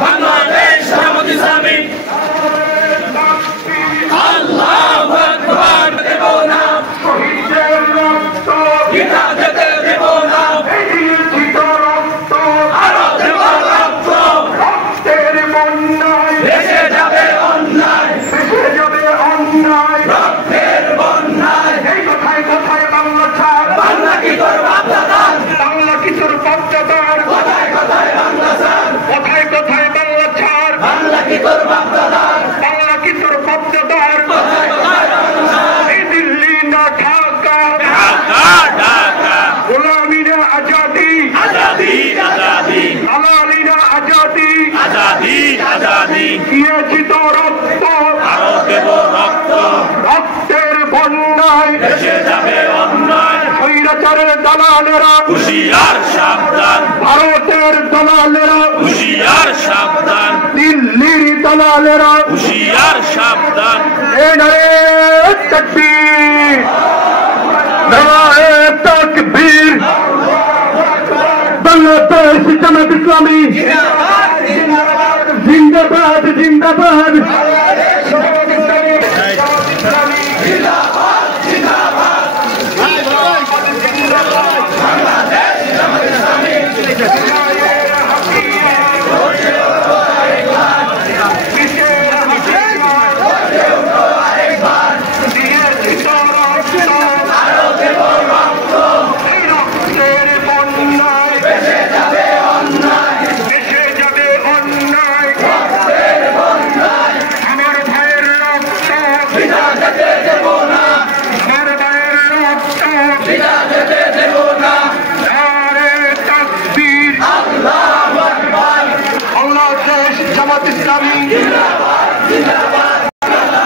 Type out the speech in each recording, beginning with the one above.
বাংলাদেশ জামাত ইসলামী আল্লাহু আকবার দেব না শহীদের রক্ত পিতা যেতে দেব না জীবিত রক্ত আরো দেব রক্ত রক্তের বন্যায় ভেসে যাবে অন্যায় রক্তের বন্যায় এই কোথায় কোথায় বাংলা ছাড় বাংলা কি তোর বাপ দাদার বাংলা কি তোর বাপ দাদার কোথায় কোথায় বাংলা ছাড় কোথায় কোথায় বাংলা ছাড় বাংলা কি তোর বাপ দাদার বাংলা কি তোর বাপ দাদার কোথায় কোথায় বাংলা এই দিল্লি না ঢাকা ঢাকা ঢাকা গোলামি না আজাদি আজাদি আজাদি হালালি না আজাদি আজাদি আজাদি দিয়েছি তো রক্ত আরো দেব রক্ত রক্তের বন্যায় ভেসে যাবে অন্যায় স্বৈরাচারের দালালেরা হুঁশিয়ার সাবধান ভারতের দালালেরা হুঁশিয়ার সাবধান দিল্লির দালালেরা হুঁশিয়ার সাবধান নারায়ে তাকবীর নারায়ে তাকবীর বাংলাদেশ জামাত ইসলামী জিন্দাবাদ জিন্দাবাদ জামাত ইসলামী জিন্দাবাদ জিন্দাবাদ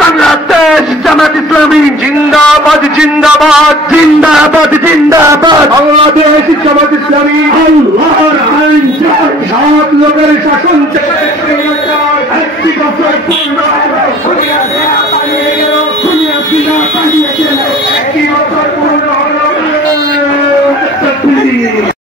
বাংলাদেশ জামাত ইসলামী জিন্দাবাদ জিন্দাবাদ জিন্দাবাদ জিন্দাবাদ বাংলাদেশ জামাত ইসলামী আল্লাহর আইন 7 লোকের শাসন